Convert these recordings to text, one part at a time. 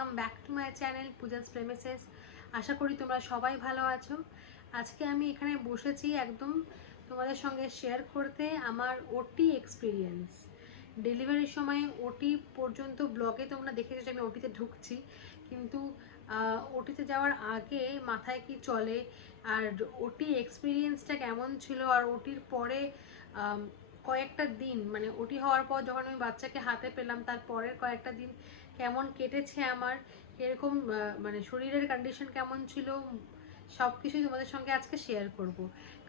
Welcome back to my channel Pooja's premises. আশা করি তোমরা সবাই ভালো আছো। আজকে আমি এখানে বসেছি একদম তোমাদের সঙ্গে শেয়ার করতে আমার ওটি এক্সপিরিয়েন্স। ডেলিভারির সময় ওটি পর্যন্ত ব্লগে তোমরা দেখেছো যে আমি ওটিতে ঢুকছি, কিন্তু ওটিতে যাওয়ার আগে মাথায় কি চলে আর ওটি এক্সপিরিয়েন্সটা কেমন ছিল, আর ওটির পরে কয়েকটা দিন মানে ওটি হওয়ার পর যখন আমি বাচ্চাকে হাতে পেলাম তার পরের কয়েকটা দিন কেমন কেটেছে আমার, কিরকম মানে শরীরের কন্ডিশন কেমন ছিল, সব কিছুই তোমাদের সঙ্গে আজকে শেয়ার করব।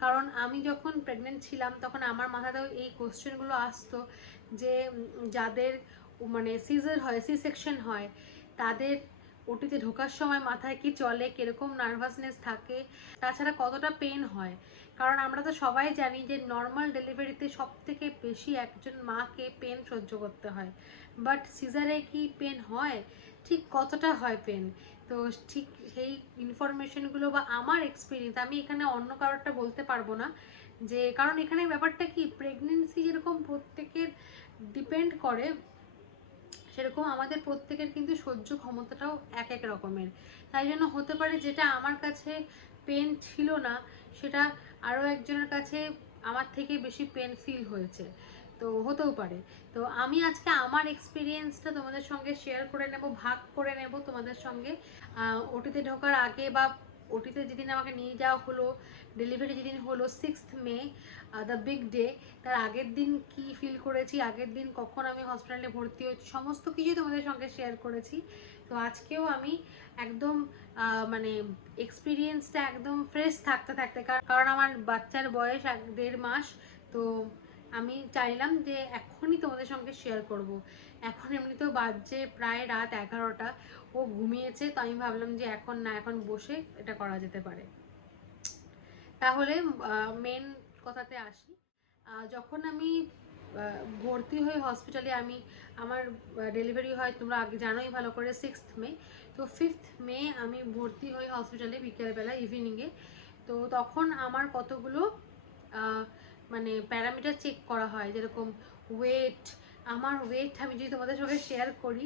কারণ আমি যখন প্রেগনেন্ট ছিলাম তখন আমার মাথাতেও এই কোশ্চেনগুলো আসতো যে যাদের মানে সিজার হয়, সি সেকশন হয়, তাদের ওটিতে ঢোকার সময় মাথায় কি চলে, কিরকম নার্ভাসনেস থাকে, তাছাড়া কতটা পেন হয়। কারণ আমরা তো সবাই জানি যে নর্মাল ডেলিভারিতে সব থেকে বেশি একজন মাকে পেন সহ্য করতে হয়, বাট সিজারে কি পেন হয়, ঠিক কতটা হয় পেন। তো ঠিক সেই ইনফরমেশনগুলো বা আমার এক্সপিরিয়েন্স আমি এখানে অন্য কারোরটা বলতে পারবো না, যে কারণ এখানে ব্যাপারটা কি প্রেগনেন্সি যেরকম প্রত্যেকের ডিপেন্ড করে, সেরকম আমাদের প্রত্যেকের কিন্তু সহ্য ক্ষমতাটাও এক এক রকমের। তাই জন্য হতে পারে যেটা আমার কাছে পেন ছিল না সেটা আরও একজনের কাছে আমার থেকে বেশি পেন ফিল হয়েছে, তো হতেও পারে। তো আমি আজকে আমার এক্সপিরিয়েন্সটা তোমাদের সঙ্গে শেয়ার করে নেব, ভাগ করে নেব তোমাদের সঙ্গে। ওটিতে ঢোকার আগে বা ওটিতে যেদিন আমাকে নিয়ে যাওয়া হলো, ডেলিভারি যেদিন হলো 6 মে, দ্য বিগ ডে, তার আগের দিন কি ফিল করেছি, আগের দিন কখন আমি হসপিটালে ভর্তি হয়েছি, সমস্ত কিছুই তোমাদের সঙ্গে শেয়ার করেছি। তো আজকেও আমি একদম মানে এক্সপিরিয়েন্সটা একদম ফ্রেশ থাকতে থাকতে, কারণ আমার বাচ্চার বয়স 1.5 মাস, তো আমি চাইলাম যে এখনই তোমাদের সঙ্গে শেয়ার করব। এখন এমনিতেও বাজে প্রায় রাত 11টা, ও ঘুমিয়েছে, তো আমি ভাবলাম যে এখন না, এখন বসে এটা করা যেতে পারে। তাহলে মেন কথাতে আসি। যখন আমি ভর্তি হই হসপিটালে, আমার ডেলিভারি হয় তোমরা আগে জানোই ভালো করে 6 মে। তো 5 মে আমি ভর্তি হই হসপিটালে বিকেলবেলা, ইভিনিংয়ে। তো তখন আমার কতগুলো মানে প্যারামিটার চেক করা হয়, যেরকম ওয়েট। আমার ওয়েট আমি যদি তোমাদের সঙ্গে শেয়ার করি,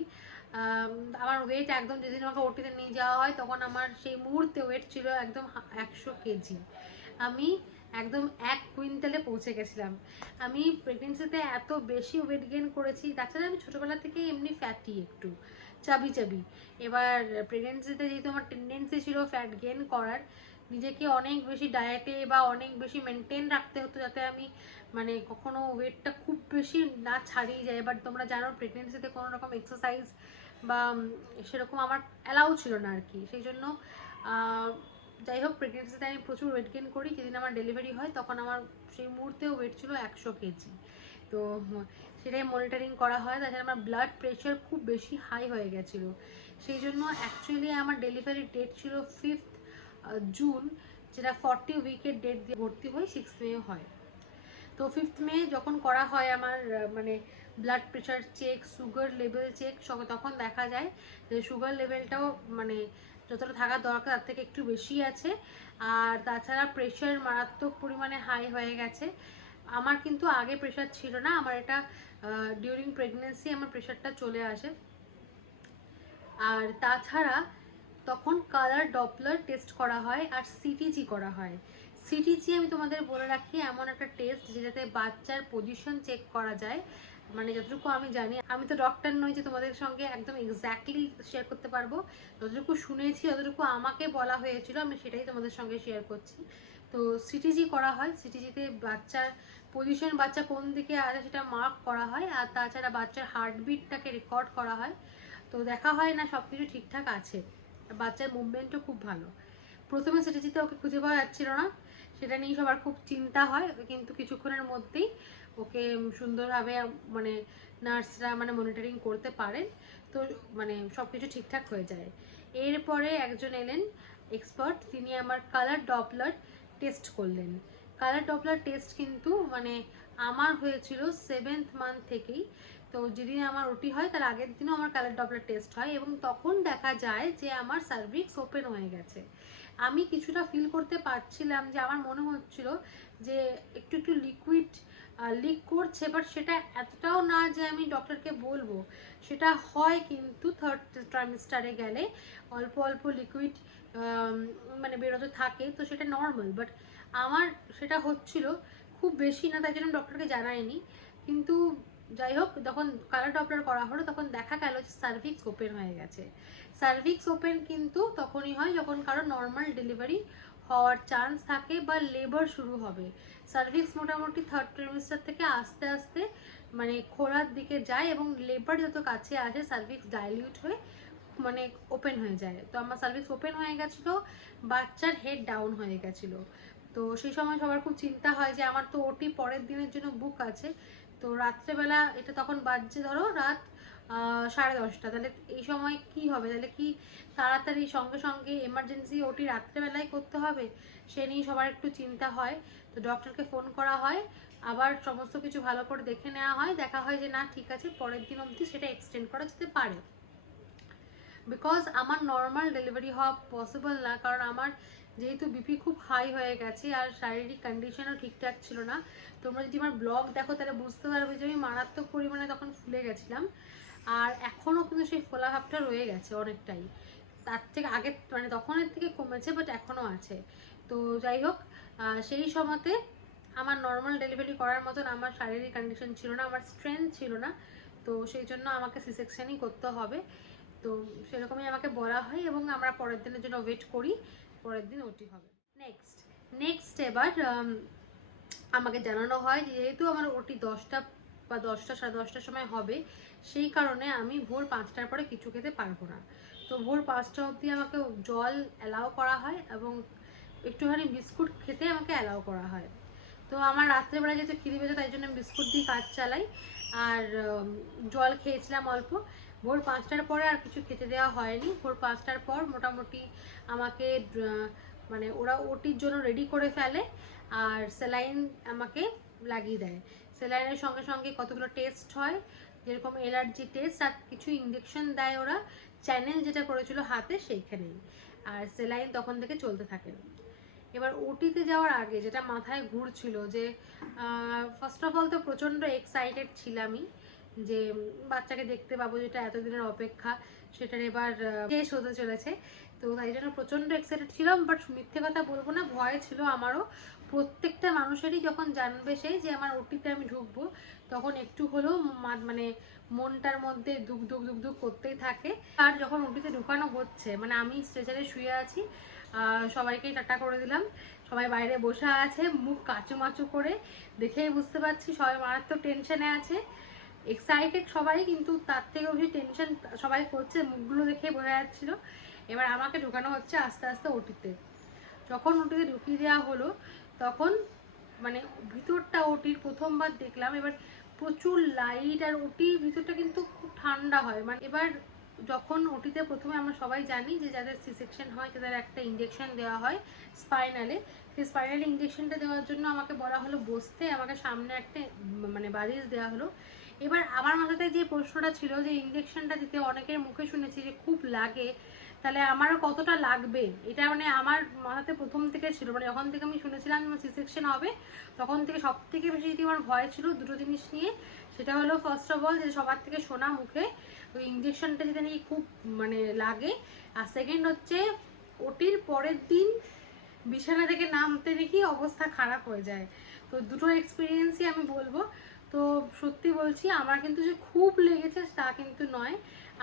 আমার ওয়েট একদম যেদিন আমাকে ওটিতে নিয়ে যাওয়া হয় তখন আমার সেই মুহূর্তে ওয়েট ছিল একদম 100 কেজি। আমি একদম 1 কুইন্টালে পৌঁছে গেছিলাম। আমি প্রেগনেন্সিতে এত বেশি ওয়েট গেইন করেছি, তাছাড়া আমি ছোটোবেলা থেকে এমনি ফ্যাটি, একটু চাবি চাবি। এবার প্রেগনেন্সিতে যেহেতু আমার টেন্ডেন্সি ছিল ফ্যাট গেইন করার, নিজেকে অনেক বেশি ডায়েটে বা অনেক বেশি মেনটেন রাখতে হতো যাতে আমি মানে কখনো ওয়েটটা খুব বেশি না ছাড়িয়ে যায়। বাট তোমরা জানো প্রেগনেন্সিতে কোনো রকম এক্সারসাইজ বা সেরকম আমার অ্যালাউ ছিল না আর কি, সেই জন্য যাই হোক প্রেগনেন্সিতে আমি প্রচুর ওয়েট গেইন করি। যেদিন আমার ডেলিভারি হয় তখন আমার সেই মুহূর্তেও ওয়েট ছিল 100 কেজি। তো সেটাই মনিটরিং করা হয়। তাছাড়া আমার ব্লাড প্রেশার খুব বেশি হাই হয়ে গেছিলো, সেই জন্য অ্যাকচুয়ালি আমার ডেলিভারি ডেট ছিল 5 জুন, যেটা 40 উইকের ডেট দিয়ে ভর্তি হই, 6 মে হয়। তো 5 মে যখন করা হয় আমার মানে blood pressure check, sugar level check, তখন দেখা যায় যে সুগার লেভেলটাও মানে যতটা থাকার দরকার তার থেকে একটু বেশি আছে। আর তাছাড়া প্রেশার মারাত্মক পরিমাণে হাই হয়ে গেছে। আমার কিন্তু আগে প্রেশার ছিল না, আমার এটা ডিউরিং প্রেগনেন্সি আমার প্রেশারটা চলে আসে। আর তাছাড়া তখন কালার ডপলার টেস্ট করা হয় আর সিটিজি করা হয়। সিটিজি আমি তোমাদের বলে রাখি, এমন একটা টেস্ট যেটাতে বাচ্চার পজিশন চেক করা যায়। মানে যতটুকু আমি জানি, আমি তো ডক্টর নই যে তোমাদের সঙ্গে একদম এক্স্যাক্টলি শেয়ার করতে পারবো, যতটুকু শুনেছি, যতটুকু আমাকে বলা হয়েছিল আমি সেটাই তোমাদের সঙ্গে শেয়ার করছি। তো সিটিজি করা হয়, সিটিজিতে বাচ্চার পজিশন, বাচ্চা কোন দিকে আছে সেটা মার্ক করা হয়, আর তাছাড়া বাচ্চার হার্টবিটটাকে রেকর্ড করা হয়। তো দেখা হয় না সব কিছু ঠিকঠাক আছে, বাচ্চার মুভমেন্টও খুব ভালো। প্রথমে সিটিজিতে ওকে খুঁজে পাওয়া যাচ্ছিল না, সেটা নিয়ে সবার খুব চিন্তা হয়, কিন্তু কিছুক্ষণের মধ্যেই ওকে সুন্দরভাবে মানে নার্সরা মানে মনিটরিং করতে পারেন। তো মানে সব কিছু ঠিকঠাক হয়ে যায়। এরপরে একজন এলেন এক্সপার্ট, তিনি আমার কালার ডপলার টেস্ট করলেন। কালার ডপলার টেস্ট কিন্তু মানে আমার হয়েছিল 7th মান্থ থেকেই। তো যেদিন আমার ওটি হয় তার আগের দিনও আমার কালার ডপলার টেস্ট হয়, এবং তখন দেখা যায় যে আমার সার্ভিক্স ওপেন হয়ে গেছে। আমি কিছুটা ফিল করতে পারছিলাম যে আমার মনে হচ্ছিল যে একটু একটু লিকুইড লিক করছে, বাট সেটা এতটাও না যে আমি ডক্টরকে বলবো। সেটা হয় কিন্তু থার্ড ট্রাইমেস্টারে গেলে অল্প অল্প লিকুইড মানে বেরোতে থাকে, তো সেটা নর্মাল। বাট আমার সেটা হচ্ছিল খুব বেশি না, তাই জন্য ডক্টরকে জানাইনি। কিন্তু যাই হোক, যখন কালার ডপলার করা হলো তখন দেখা গেল যে সার্ভিক্স ওপেন হয়ে গেছে। সার্ভিক্স ওপেন কিন্তু তখনই হয় যখন কারো নর্মাল ডেলিভারি হওয়ার চান্স থাকে বা লেবার শুরু হবে। সার্ভিক্স মোটামুটি থার্ড ট্রাইমেস্টার থেকে আস্তে আস্তে মানে খোলার দিকে যায়, এবং লেবার যত কাছে আসে সার্ভিক্স ডাইলিউট হয়ে মানে ওপেন হয়ে যায়। তো আমার সার্ভিক্স ওপেন হয়ে গেছিলো, বাচ্চার হেড ডাউন হয়ে গেছিলো। তো সেই সময় সবার খুব চিন্তা হয় যে আমার তো ওটি পরের দিনের জন্য বুক আছে। তো রাত্রেবেলা, এটা তখন বাজছে ধরো রাত 10:30, তাহলে এই সময় কি হবে, তাহলে কি তাড়াতাড়ি সঙ্গে সঙ্গে এমার্জেন্সি ওটি রাত্রেবেলায় করতে হবে, সে নিয়ে সবার একটু চিন্তা হয়। তো ডক্টরকে ফোন করা হয়, আবার সমস্ত কিছু ভালো করে দেখে নেওয়া হয়, দেখা হয় যে না ঠিক আছে, পরের দিন অবধি সেটা এক্সটেন্ড করা যেতে পারে। বিকজ আমার নর্মাল ডেলিভারি হওয়া পসিবল না, কারণ আমার যেহেতু বিপি খুব হাই হয়ে গেছে আর শারীরিক কন্ডিশনও ঠিকঠাক ছিল না। তোমরা যদি আমার ব্লগ দেখো তাহলে বুঝতে পারবে যে আমি মারাত্মক পরিমাণে তখন ফুলে গেছিলাম, আর এখনও কিন্তু সেই ফোলা ভাবটা রয়ে গেছে অনেকটাই। তার থেকে আগে মানে তখনের থেকে কমেছে, বাট এখনও আছে। তো যাই হোক, সেই সময়তে আমার নর্মাল ডেলিভারি করার মতন আমার শারীরিক কন্ডিশন ছিল না, আমার স্ট্রেংথ ছিল না। তো সেই জন্য আমাকে সি সেকশনই করতে হবে। তো সেরকমই আমাকে বলা হয়, এবং আমরা পরের দিনের জন্য ওয়েট করি, পরের দিন ওটি হবে। নেক্সট এবার আমাকে জানানো হয় যেহেতু আমার ওটি 10টা বা 10টা 10:30টার সময় হবে, সেই কারণে আমি ভোর 5টার পরে কিছু খেতে পারবো না। তো ভোর 5টা অবধি আমাকে জল অ্যালাউ করা হয় এবং একটুখানি বিস্কুট খেতে আমাকে অ্যালাউ করা হয়। তো আমার রাত্রেবেলা যেহেতু খিদে পেয়েছে তাই জন্য আমি বিস্কুট দিয়ে কাজ চালাই, আর জল খেয়েছিলাম অল্প। ভোর 5টার পরে আর কিছু খেতে দেওয়া হয়নি। ভোর 5টার পর মোটামুটি আমাকে মানে ওরা ওটির জন্য রেডি করে ফেলে, আর স্যালাইন আমাকে লাগিয়ে দেয়। স্যালাইনের সঙ্গে সঙ্গে কতগুলো টেস্ট হয়, যেরকম অ্যালার্জি টেস্ট, আর কিছু ইঞ্জেকশন দেয় ওরা, চ্যানেল যেটা করেছিল হাতে সেইখানেই, আর স্যালাইন তখন থেকে চলতে থাকে। এবার ওটিতে যাওয়ার আগে যেটা মাথায় ঘুরছিল যে ফার্স্ট অফ অল তো প্রচণ্ড এক্সাইটেড ছিলামই যে বাচ্চাকে দেখতে পাবো, যেটা এতদিনের অপেক্ষা সেটার এবার শেষ হতে চলেছে। তো তাই জন্য প্রচণ্ড এক্সাইটেড ছিলাম, বাট মিথ্যে কথা বলবো না, ভয় ছিল আমারও। প্রত্যেকটা মানুষেরই যখন জানবে সেই যে আমার ওটিতে আমি ঢুকবো, তখন একটু হলেও মানে মনটার মধ্যে ধুক ধুক ধুক ধুক করতেই থাকে। আর যখন ওটিতে ঢুকানো হচ্ছে, মানে আমি স্ট্রেচারে শুয়ে আছি, সবাইকেই টাটা করে দিলাম, সবাই বাইরে বসে আছে মুখ কাচুমাচু করে, দেখেই বুঝতে পারছি সবাই মারাত্মক টেনশনে আছে। এক্সাইটেড সবাই, কিন্তু তার থেকে বেশি টেনশন সবাই করছে, মুখগুলো দেখে বোঝা যাচ্ছিল। এবার আমাকে ঢোকানো হচ্ছে আস্তে আস্তে ওটিতে। যখন ওটিতে ঢুকিয়ে দেওয়া হলো তখন মানে ভিতরটা ওটির প্রথমবার দেখলাম, এবার প্রচুর লাইট, আর ওটির ভিতরটা কিন্তু খুব ঠান্ডা হয়। মানে এবার যখন ওটিতে প্রথমে আমরা সবাই জানি যে যাদের সি সেকশন হয় তাদের একটা ইঞ্জেকশন দেওয়া হয় স্পাইনালে। সেই স্পাইনালে ইঞ্জেকশনটা দেওয়ার জন্য আমাকে বলা হলো বসতে, আমাকে সামনে একটা মানে বালিশ দেওয়া হলো। এবার আমার মাথাতে যে প্রশ্নটা ছিল যে ইঞ্জেকশনটা দিতে অনেকের মুখে শুনেছি যে খুব লাগে, তাহলে আমারও কতটা লাগবে, এটা মানে আমার মাথাতে প্রথম থেকে ছিল। মানে যখন থেকে আমি শুনেছিলাম আমার সি সেকশন হবে তখন থেকে সব থেকে বেশি যদি আমার ভয় ছিল দুটো জিনিস নিয়ে। সেটা হলো ফার্স্ট অফ অল যে সবার থেকে শোনা মুখে ওই ইঞ্জেকশনটা যেটা নিয়ে খুব মানে লাগে, আর সেকেন্ড হচ্ছে ওটির পরের দিন বিছানা থেকে নামতে দেখি অবস্থা খারাপ হয়ে যায়। তো দুটো এক্সপিরিয়েন্সই আমি বলবো। তো সত্যি বলছি আমার কিন্তু যে খুব লেগেছে তা কিন্তু নয়।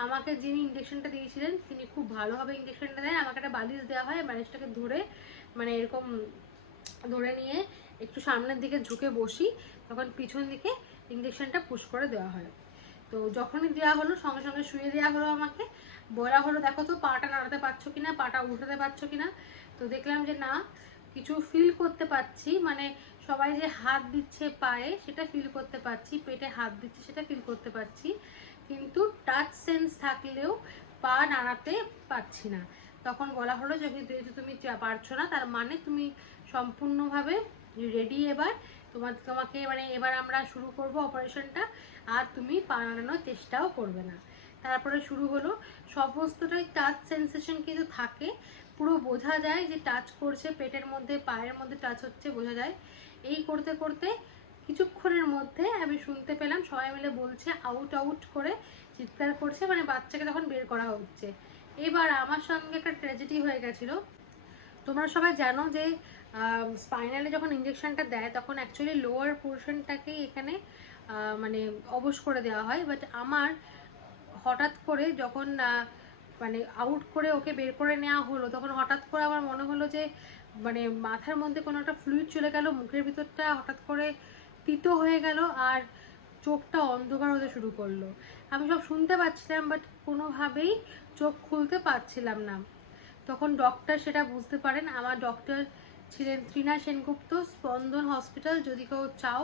আমাকে যিনি ইঞ্জেকশনটা দিয়েছিলেন তিনি খুব ভালোভাবে ইঞ্জেকশনটা দেয়। আমাকে একটা বালিশ দেওয়া হয়, বালিশটাকে ধরে মানে এরকম ধরে নিয়ে একটু সামনের দিকে ঝুঁকে বসি, তখন পিছন দিকে ইঞ্জেকশনটা পুশ করে দেওয়া হয়। তো যখনই দেওয়া হলো সঙ্গে সঙ্গে শুয়ে দেওয়া হলো, আমাকে বলা হলো দেখো তো পাটা নাড়াতে পারছো কিনা, পাটা উঠাতে পারছো কিনা। তো দেখলাম যে না, কিছু ফিল করতে পারছি, মানে সবাই যে হাত দিচ্ছে পায়ে সেটা ফিল করতে পারছি, পেটে হাত দিচ্ছে সেটা ফিল করতে পারছি, কিন্তু টাচ সেন্স থাকলেও পা নাড়াতে পারছি না। তখন বলা হলো যে যেহেতু তুমি পারছো না তার মানে তুমি সম্পূর্ণভাবে রেডি, এবার তোমাকে মানে এবার আমরা শুরু করব অপারেশনটা, আর তুমি পা নাড়ানোর চেষ্টাও করবে না। তারপরে শুরু হলো, সমস্তটাই টাচ সেন্সেশন কিন্তু থাকে, পুরো বোঝা যায় যে টাচ করছে পেটের মধ্যে, পায়ের মধ্যে টাচ হচ্ছে বোঝা যায়। এই করতে করতে কিছুক্ষণের মধ্যে আমি শুনতে পেলাম সবাই মিলে বলছে আউট আউট করে চিৎকার করছে, মানে বাচ্চাকে তখন বের করা হচ্ছে। এবার আমার সঙ্গে একটা ট্র্যাজেডি হয়ে গেছিলো। তোমরা সবাই জানো যে স্পাইনালে যখন ইঞ্জেকশনটা দেয় তখন অ্যাকচুয়ালি লোয়ার পোর্শনটাকেই এখানে মানে অবশ করে দেওয়া হয়। বাট আমার হঠাৎ করে যখন মানে আউট করে ওকে বের করে নেওয়া হলো, তখন হঠাৎ করে আমার মনে হলো যে মানে মাথার মধ্যে কোনো একটা ফ্লুইড চলে গেল, মুখের ভিতরটা হঠাৎ করে তিতো হয়ে গেল, আর চোখটা অন্ধকার হতে শুরু করলো। আমি সব শুনতে পাচ্ছিলাম বাট কোনোভাবেই চোখ খুলতে পারছিলাম না। তখন ডক্টর সেটা বুঝতে পারেন। আমার ডক্টর ছিলেন তৃণা সেনগুপ্ত, স্পন্দন হসপিটাল, যদি কেউ চাও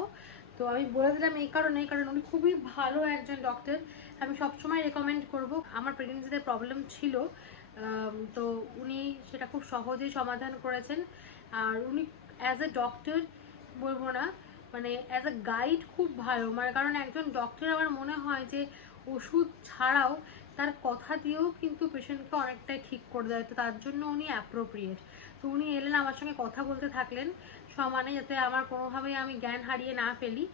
তো আমি বলে দিলাম এই কারণে, কারণ উনি খুবই ভালো একজন ডক্টর। আমি সবসময় রেকমেন্ড করব। আমার প্রেগনেন্সিতে প্রবলেম ছিল, তো উনি সেটা খুব সহজেই সমাধান করেছেন। আর উনি অ্যাজ এ ডক্টর বলবো না, মানে অ্যাজ এ গাইড খুব ভালো। মানে কারণ একজন ডক্টর আমার মনে হয় যে ওষুধ ছাড়াও তার কথা দিয়েও কিন্তু পেশেন্টকে অনেকটাই ঠিক করে দেয়, তো তার জন্য উনি অ্যাপ্রোপ্রিয়েট। তো উনি এলেন, আমার সঙ্গে কথা বলতে থাকলেন সমানে, যাতে আমার কোনোভাবেই আমি জ্ঞান হারিয়ে না ফেলি।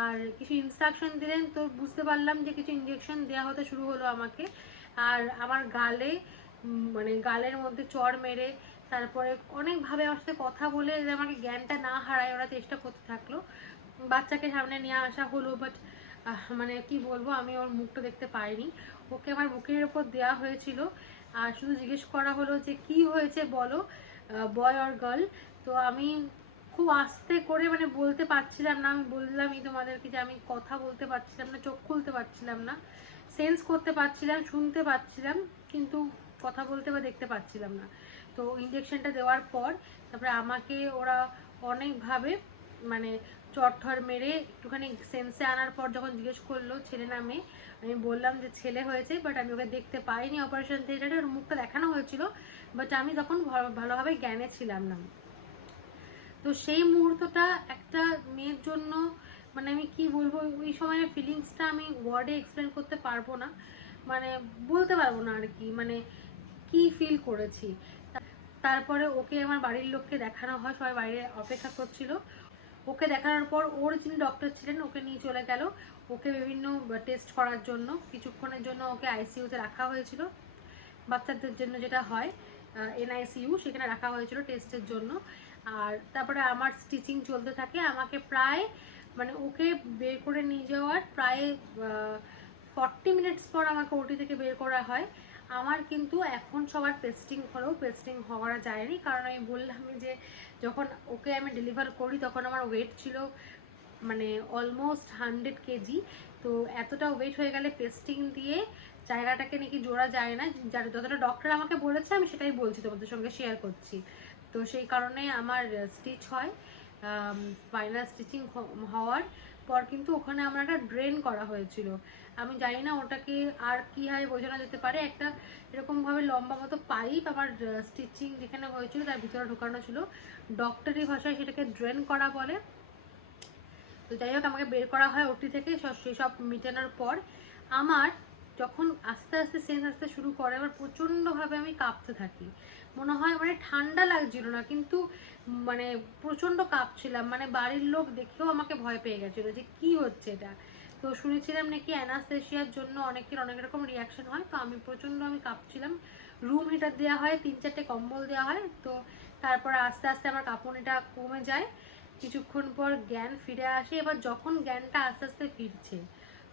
আর কিছু ইনস্ট্রাকশন দিলেন, তো বুঝতে পারলাম যে কিছু ইঞ্জেকশন দেওয়া হতে শুরু হলো আমাকে। আর আমার গালে মানে গালের মধ্যে চড় মেরে তারপরে অনেকভাবে আমার সাথে কথা বলে যে আমাকে জ্ঞানটা না হারায় ওরা চেষ্টা করতে থাকলো। বাচ্চাকে সামনে নিয়ে আসা হলো, বাট মানে কি বলবো, আমি ওর মুখটা দেখতে পাইনি। ওকে আমার বুকের ওপর দেওয়া হয়েছিল, আর শুধু জিজ্ঞেস করা হলো যে কি হয়েছে বলো, বয় অর গার্ল। তো আমি খুব আস্তে করে মানে বলতে পারছিলাম না। আমি বললামই তোমাদেরকে যে আমি কথা বলতে পারছিলাম না, চোখ খুলতে পারছিলাম না, সেন্স করতে পারছিলাম, শুনতে পাচ্ছিলাম, কিন্তু কথা বলতে বা দেখতে পাচ্ছিলাম না। তো ইঞ্জেকশনটা দেওয়ার পর তারপরে আমাকে ওরা অনেকভাবে মানে চটথর মেরে একটুখানি সেন্সে আনার পর যখন জিজ্ঞেস করলো ছেলে না মেয়ে, আমি বললাম যে ছেলে হয়েছে, বাট আমি ওকে দেখতে পাইনি অপারেশন থিয়েটারে, ওর মুখটা দেখানো হয়েছিল, বাট আমি তখন ভালোভাবে জ্ঞানে ছিলাম না। তো সেই মুহূর্তটা একটা মেয়ের জন্য মানে আমি কি বলবো, ওই সময়ের ফিলিংসটা আমি ওয়ার্ডে এক্সপ্লেন করতে পারবো না, মানে বলতে পারবো না আর কি, মানে কি ফিল করেছি। তারপরে ওকে আমার বাড়ির লোককে দেখানো হয়, সবাই বাইরে অপেক্ষা করছিল। ওকে দেখানোর পর ওর যিনি ডক্টর ছিলেন ওকে নিয়ে চলে গেল ওকে বিভিন্ন টেস্ট করার জন্য। কিছুক্ষণের জন্য ওকে আইসিইউতে রাখা হয়েছিল, বাচ্চাদের জন্য যেটা হয় এনআইসিইউ, সেখানে রাখা হয়েছিল টেস্টের জন্য। আর তারপরে আমার স্টিচিং চলতে থাকে। আমাকে প্রায় মানে ওকে বের করে নিয়ে যাওয়ার প্রায় 40 মিনিটস পর আমাকে ওটি থেকে বের করা হয়। আমার কিন্তু এখন সবার পেস্টিং হলেও পেস্টিং হওয়া যায়নি, কারণ আমি বললাম যে যখন ওকে আমি ডেলিভার করি তখন আমার ওয়েট ছিল মানে অলমোস্ট 100 কেজি। তো এতটা ওয়েট হয়ে গেলে পেস্টিং দিয়ে জায়গাটাকে নাকি জোড়া যায় না, যার যতটা ডক্টর আমাকে বলেছে আমি সেটাই বলছি, তোমাদের সঙ্গে শেয়ার করছি। তো সেই কারণে আমার স্টিচ হয়। ফাইনাল স্টিচিং হওয়ার পর কিন্তু ওখানে আমার একটা ড্রেন করা হয়েছিল। আমি জানি না ওটাকে আর কীভাবে বোঝানো যেতে পারে, একটা এরকমভাবে লম্বা মতো পাইপ আমার স্টিচিং যেখানে হয়েছিল তার ভিতরে ঢোকানো ছিল। ডক্টরি ভাষায় সেটাকে ড্রেন করা বলে। তো যাই হোক, আমাকে বের করা হয় ওটি থেকে। সেসব মেটানোর পর আমার যখন আস্তে আস্তে সেন্স আসতে শুরু করে, আবার প্রচণ্ডভাবে আমি কাঁপতে থাকি। মনে হয় মানে ঠান্ডা লাগছিল না, কিন্তু মানে প্রচণ্ড কাঁপছিলাম, মানে বাড়ির লোক দেখেও আমাকে ভয় পেয়ে গেছিলো যে কি হচ্ছে এটা। তো শুনেছিলাম নাকি অ্যানাস্থেশিয়ার জন্য অনেকের অনেক রকম রিয়াকশন হয়, তো আমি কাঁপছিলাম। রুম হিটার দেওয়া হয়, 3-4টে কম্বল দেওয়া হয়। তো তারপরে আস্তে আস্তে আমার কাঁপুনিটা কমে যায়, কিছুক্ষণ পর জ্ঞান ফিরে আসে। এবার যখন জ্ঞানটা আস্তে আস্তে ফিরছে,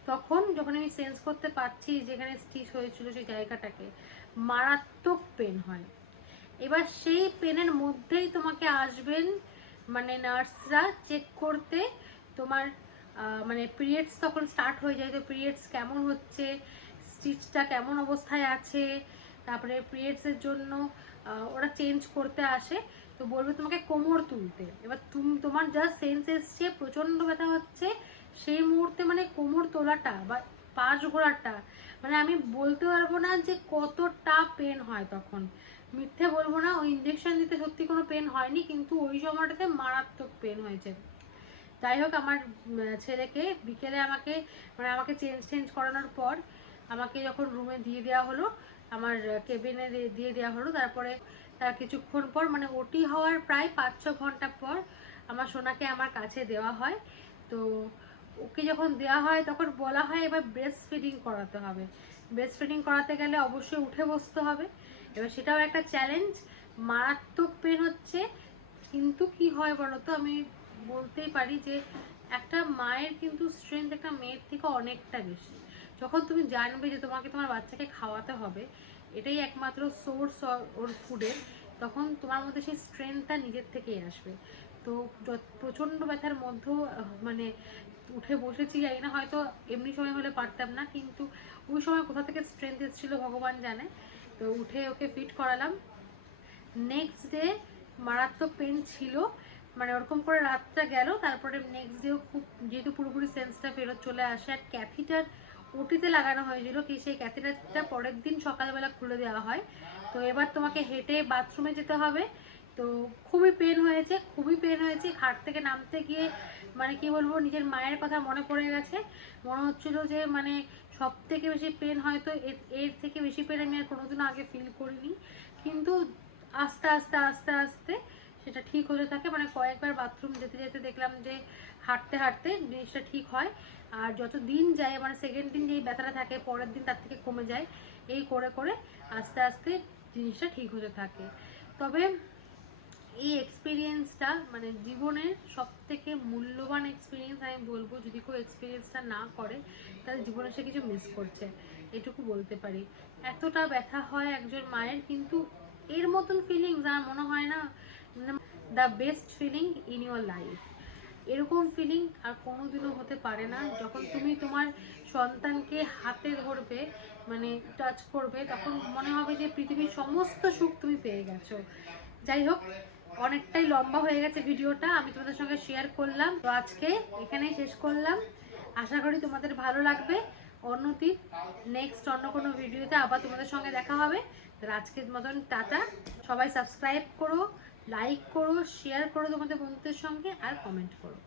তখন যখন আমি সেন্স করতে পারছি যেখানে স্টিচ হয়েছিল সেই জায়গাটাকে, মারাত্মক পেন হয়। এবার সেই পেনের মধ্যেই তোমাকে আসবেন মানে নার্সরা চেক করতে, তোমার মানে পিরিয়ডস তখন স্টার্ট হয়ে যায়, তো পিরিয়ডস কেমন হচ্ছে, স্টিচটা কেমন অবস্থায় আছে, তারপরে পিরিয়ডসের জন্য ওরা চেঞ্জ করতে আসে, তো বলবে তোমাকে কোমর তুলতে। এবার তোমার জাস্ট সেন্স এসছে প্রচণ্ড ব্যথা হচ্ছে, সেই মুহূর্তে মানে কোমর তোলাটা বা পাশ ঘোরাটা, মানে আমি বলতে পারবো না যে কতটা পেন হয় তখন, মিথ্যে বলবো না। ওই ইঞ্জেকশন দিতে সত্যি কোনো পেন হয়নি, কিন্তু ওই সময়টাতে মারাত্মক পেন হয়েছে। যাই হোক, আমার ছেলেকে বিকেলে আমাকে চেঞ্জ করানোর পর আমাকে যখন রুমে দিয়ে দেওয়া হলো, আমার কেবিনে দিয়ে দেওয়া হলো, তারপরে কিছুক্ষণ পর মানে ওটি হওয়ার প্রায় 5-6 ঘন্টা পর আমার সোনাকে আমার কাছে দেওয়া হয়। তো তো ওকে যখন দেওয়া হয় তখন বলা হয় এবার ব্রেস্ট ফিডিং করাতে হবে। ব্রেস্ট ফিডিং করাতে গেলে অবশ্যই উঠে বসতে হবে। এবার সেটাও একটা চ্যালেঞ্জ, মারাত্মক পেন হচ্ছে। কিন্তু কি হয় বলতো, আমি বলতেই পারি যে একটা মায়ের কিন্তু স্ট্রেংথ একটা মেয়ের থেকে অনেকটা বেশি। যখন তুমি জানবে যে তোমাকে তোমার বাচ্চাকে খাওয়াতে হবে, এটাই একমাত্র সোর্স ওর ফুডের, তখন তোমার মধ্যে সেই স্ট্রেংথটা নিজের থেকেই আসবে। তো প্রচণ্ড ব্যথার মধ্যেও মানে উঠে বসেছি, জানি না হয়তো এমনি সময় হলে পারতাম না, কিন্তু ওই সময় কোথা থেকে স্ট্রেংথ এসেছিলো ভগবান জানে। তো উঠে ওকে ফিট করালাম। নেক্সট ডে মারাত্মক পেন ছিল, মানে ওরকম করে রাতটা গেল। তারপরে নেক্সট ডেও খুব, যেহেতু পুরোপুরি সেন্সটা ফেরত চলে আসে, আর ক্যাথিটার ওটিতে লাগানো হয়েছিল, কি সেই ক্যাথিটারটা পরের দিন সকালবেলা খুলে দেওয়া হয়। তো এবার তোমাকে হেঁটে বাথরুমে যেতে হবে। তো খুবই পেন হয়েছে, খুবই পেন হয়েছে। ঘাট থেকে নামতে গিয়ে মানে কি বলবো, নিজের মায়ের কথা মনে পড়ে গেছে। মনে হচ্ছিল যে মানে সব থেকে বেশি পেন হয়তো এর থেকে বেশি পেন আমি আর কোনোদিনও আগে ফিল করিনি। কিন্তু আস্তে আস্তে আস্তে আস্তে সেটা ঠিক হতে থাকে। মানে কয়েকবার বাথরুম যেতে যেতে দেখলাম যে হাঁটতে হাঁটতে জিনিসটা ঠিক হয়। আর যত দিন যায়, মানে সেকেন্ড দিন যেই ব্যথাটা থাকে পরের দিন তার থেকে কমে যায়। এই করে করে আস্তে আস্তে জিনিসটা ঠিক হতে থাকে। তবে এই এক্সপিরিয়েন্সটা মানে জীবনের সব থেকে মূল্যবান এক্সপিরিয়েন্স আমি বলবো। যদি কেউ এক্সপিরিয়েন্সটা না করে তাহলে জীবনে সে কিছু মিস করছে, এটুকু বলতে পারি। এতটা ব্যথা হয় একজন মায়ের, কিন্তু এর মতন ফিলিংস আমার মনে হয় না, the best feeling in your life. এরকম ফিলিং আর কোনোদিনও হতে পারে না। যখন তুমি তোমার সন্তানকে হাতে ধরবে, মানে টাচ করবে, তখন মনে হবে যে পৃথিবীর সমস্ত সুখ তুমি পেয়ে গেছো। যাই হোক, অনেকটাই লম্বা হয়ে গেছে ভিডিওটা, আমি তোমাদের সঙ্গে শেয়ার করলাম। তো আজকে এখানেই শেষ করলাম। আশা করি তোমাদের ভালো লাগবে। অন্যদিন নেক্সট অন্য কোনো ভিডিওতে আবার তোমাদের সঙ্গে দেখা হবে। তাহলে আজকের মতন টাটা। সবাই সাবস্ক্রাইব করো, লাইক করো, শেয়ার করো তোমাদের বন্ধুদের সঙ্গে, আর কমেন্ট করো।